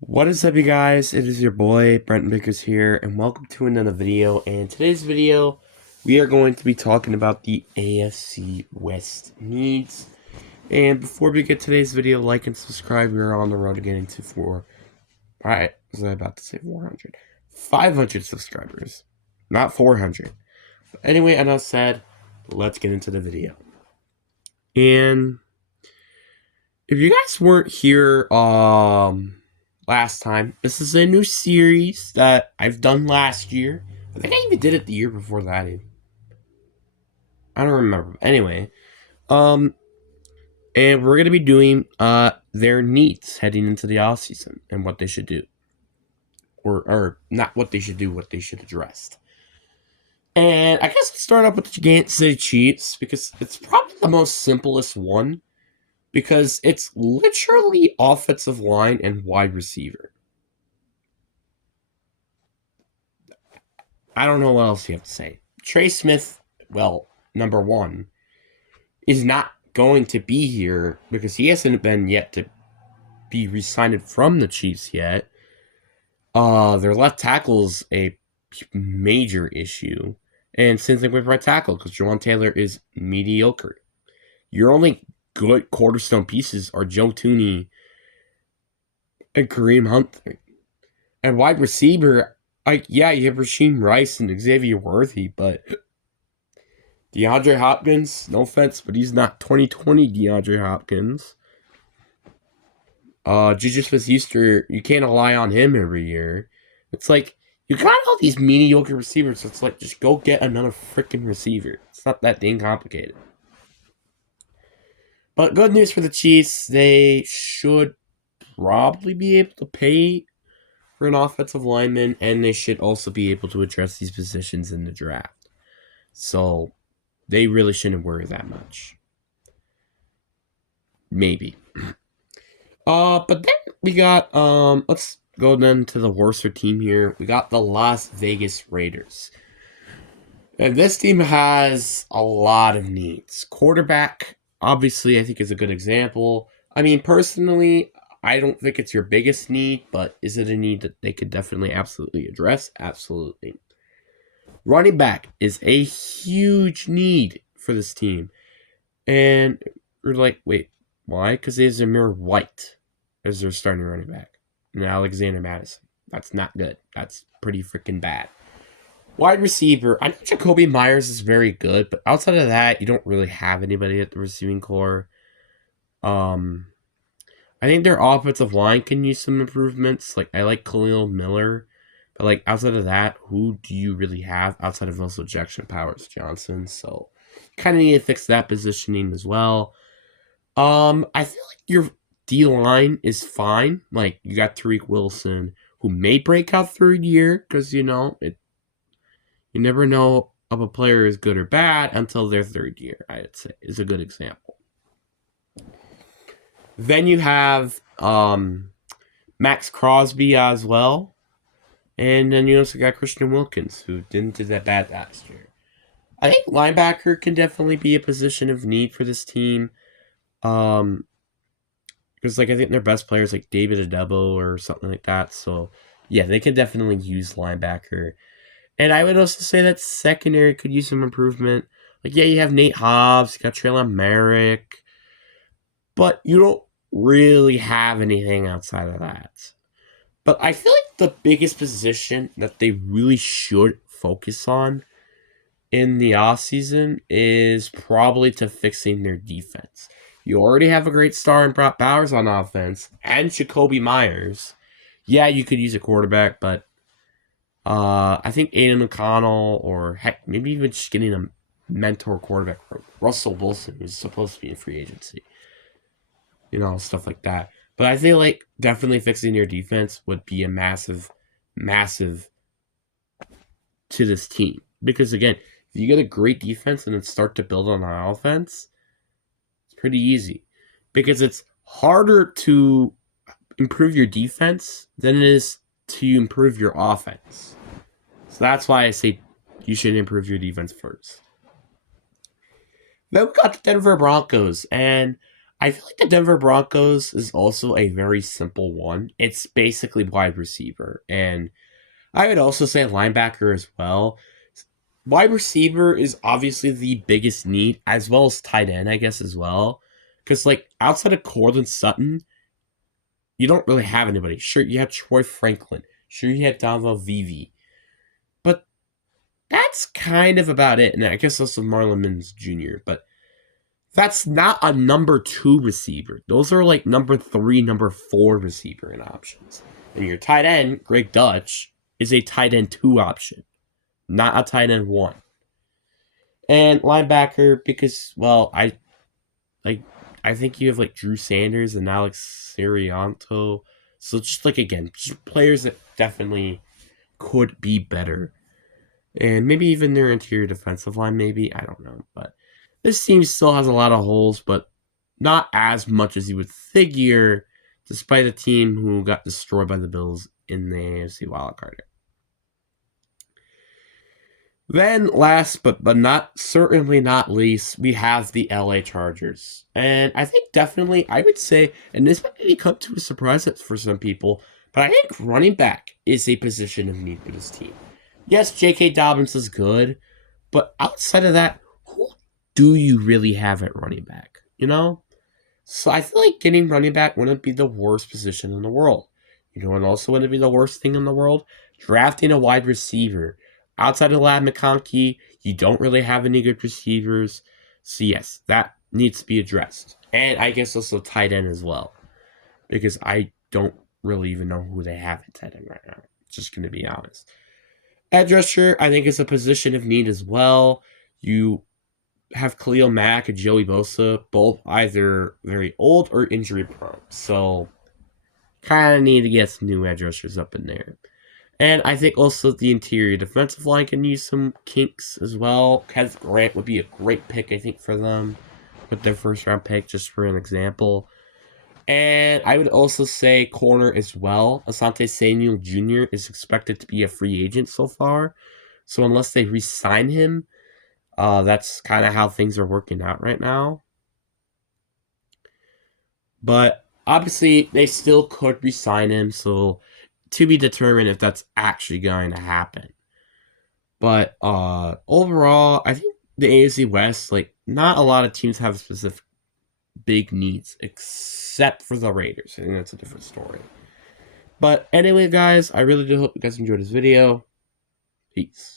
What is up, you guys? It is your boy Brent Vickers here, and welcome to another video. And today's video, we are going to be talking about the AFC West needs. And before we get today's video, like and subscribe. We are on the road to getting to 500 subscribers, not 400. But anyway, enough said. Let's get into the video. And if you guys weren't here, last time. This is a new series that I've done last year. I think I even did it the year before that. I don't remember. Anyway, and we're gonna be doing their needs heading into the off season and what they should do, or not what they should do, what they should address. And I guess let's start off with the Kansas City Chiefs because it's probably the most simplest one because it's literally offensive line and wide receiver. I don't know what else you have to say. Trey Smith, well, number one, is not going to be here because he hasn't been yet to be re-signed from the Chiefs yet. Their left tackle is a major issue. And same thing with right tackle because Jawan Taylor is mediocre. Your only good cornerstone pieces are Joe Tooney and Kareem Hunt. And wide receiver, you have Rasheem Rice and Xavier Worthy, but DeAndre Hopkins, no offense, but he's not 2020 DeAndre Hopkins. Juju Smith-Schuster, you can't rely on him every year. It's like, you got all these mediocre receivers, so it's like, just go get another freaking receiver. It's not that dang complicated. But good news for the Chiefs, they should probably be able to pay for an offensive lineman, and they should also be able to address these positions in the draft. So they really shouldn't worry that much. Maybe. But then we got let's go then to the worser team here. We got the Las Vegas Raiders. And this team has a lot of needs. Quarterback, obviously, I think is a good example. I mean, personally, I don't think it's your biggest need, but is it a need that they could definitely absolutely address? Absolutely. Running back is a huge need for this team. And we're like, wait, why? Because they have Zamir White as their starting running back. And Alexander Madison. That's not good. That's pretty freaking bad. Wide receiver, I know Jacoby Myers is very good, but outside of that, you don't really have anybody at the receiving core. I think their offensive line can use some improvements. Like, I like Khalil Miller. But, like, outside of that, who do you really have outside of also Jackson Powers Johnson? So, kind of need to fix that positioning as well. I feel like your D-line is fine. Like, you got Tariq Wilson, who may break out third year, because, you never know if a player is good or bad until their third year, I'd say, is a good example. Then you have Max Crosby as well. And then you also got Christian Wilkins, who didn't do that bad last year. I think linebacker can definitely be a position of need for this team. Because, like, I think their best players like David Adebo or something like that. So, yeah, they can definitely use linebacker. And I would also say that secondary could use some improvement. Like, yeah, you have Nate Hobbs, you got Traylon Merrick. But you don't really have anything outside of that. But I feel like the biggest position that they really should focus on in the offseason is probably to fixing their defense. You already have a great star in Brock Bowers on offense and Jacoby Myers. Yeah, you could use a quarterback, but I think Aiden McConnell or heck, maybe even just getting a mentor quarterback, Russell Wilson, who's supposed to be in free agency. Stuff like that. But I feel like definitely fixing your defense would be a massive, massive to this team. Because again, if you get a great defense and then start to build on our offense, it's pretty easy. Because it's harder to improve your defense than it is to improve your offense. So that's why I say you should improve your defense first. Then we got the Denver Broncos, and I feel like the Denver Broncos is also a very simple one. It's basically wide receiver. And I would also say linebacker as well. Wide receiver is obviously the biggest need, as well as tight end, I guess, as well. Because, like, outside of Cortland Sutton, you don't really have anybody. Sure, you have Troy Franklin. Sure, you have Donald Vivi. But that's kind of about it. And I guess also Marlon Mims Jr. But that's not a number 2 receiver. Those are like number 3, number 4 receiver in options. And your tight end, Greg Dutch, is a tight end 2 option, not a tight end 1. And linebacker, because, well, I think you have like Drew Sanders and Alex Sirianto. So just like, again, just players that definitely could be better. And maybe even their interior defensive line, maybe. I don't know. But this team still has a lot of holes, but not as much as you would figure, despite a team who got destroyed by the Bills in the AFC wildcard. Then, last but certainly not least, we have the LA Chargers. And I think definitely, I would say, and this might become to a surprise for some people, but I think running back is a position of need for this team. Yes, J.K. Dobbins is good, but outside of that, who do you really have at running back? You know? So I feel like getting running back wouldn't be the worst position in the world. You know, and also wouldn't be the worst thing in the world? Drafting a wide receiver. Outside of Lad McConkey, you don't really have any good receivers. So yes, that needs to be addressed. And I guess also tight end as well. Because I don't really even know who they have at tight end right now. Just going to be honest. Edge rusher, I think, is a position of need as well. You have Khalil Mack and Joey Bosa, both either very old or injury prone. So, kind of need to get some new edge rushers up in there. And I think also the interior defensive line can use some kinks as well. Kenneth Grant would be a great pick, I think, for them with their first round pick, just for an example. And I would also say corner as well. Asante Samuel Jr. is expected to be a free agent so far. So unless they re-sign him, that's kind of how things are working out right now. But obviously, they still could re-sign him, so to be determined if that's actually going to happen. But overall, I think the AFC West, like, not a lot of teams have specific big needs except for the Raiders. I think that's a different story. But anyway, guys, I really do hope you guys enjoyed this video. Peace.